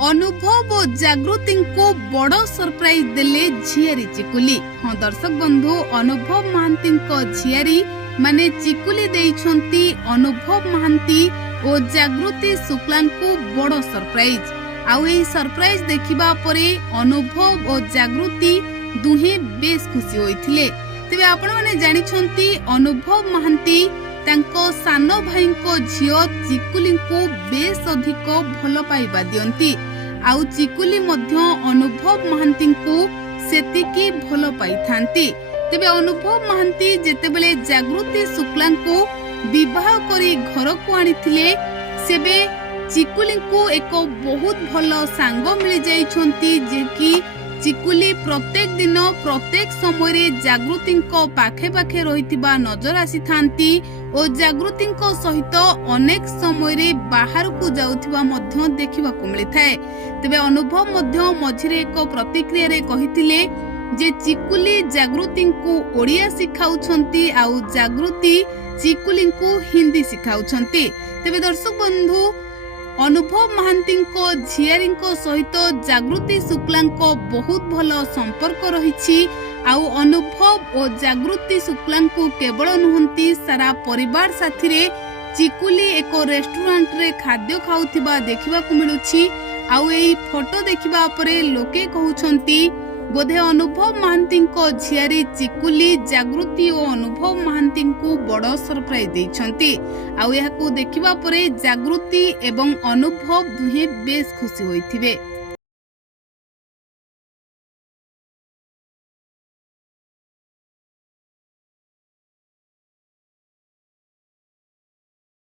अनुभव और जागृति को बड़ सरप्राइज देले झियारी चिकुली। हाँ दर्शक बंधु, अनुभव महांती झियारी माने चिकुली देइछंती अनुभव महांती और जागृति शुक्ला को बड़ सरप्राइज। आउ ए सरप्राइज देखिबा परे अनुभव और जागृति दुहे बेस खुशी होइथिले। तेबे आपण माने जानि छंती अनुभव महांती तांको सानो भाई को झियो चिकुली को बेस अधिक भल पाइबा दियंती। आउ चिकुली मध्य अनुभव महांती को सेतिकी भल पाई थांती। तेबे अनुभव महांती जेतेबेले जागृति शुक्ला को विवाह करी घर को आनिथिले सेबे चिकुली को एक बहुत भल सांग मिल जाइछंती जे कि चिकुली प्रत्येक दिन प्रत्येक समय रे जागृति पाखे पाखे रहितिबा नजर आसी थांती और जागृति सहित अनेक समय रे बाहर को जाउथिबा मध्य देखिबा को मिली थाए। तबे अनुभव मध्य मझिरे एक प्रतिक्रिया रे कहिथिले जे चिकुली जागृति को ओडिया सिखाउछंती आउ जागृति चिकुली को हिंदी सिखाउछंती। तबे दर्शक बंधु, अनुभव महांती झियारी सहित जागृति शुक्ला बहुत भल संपर्क रही। आउ अनुभव और जागृति शुक्ला को केवल नुहंती सारा परिवार साथी रे चिकुली एक रेस्टोरेंट रे खाद्य खाउथिबा देखिबा को मिलुछि। आउ एई फोटो देखिबा परे लोके कहउछंती बोधे अनुभव महांती झियारी चिकुली जागृति और अनुभव महांती को बड़ सरप्राइज देइछंती। आउ एहाकू देखिबा परे जागृति एवं अनुभव दुहे बेस खुशी होइथिबे।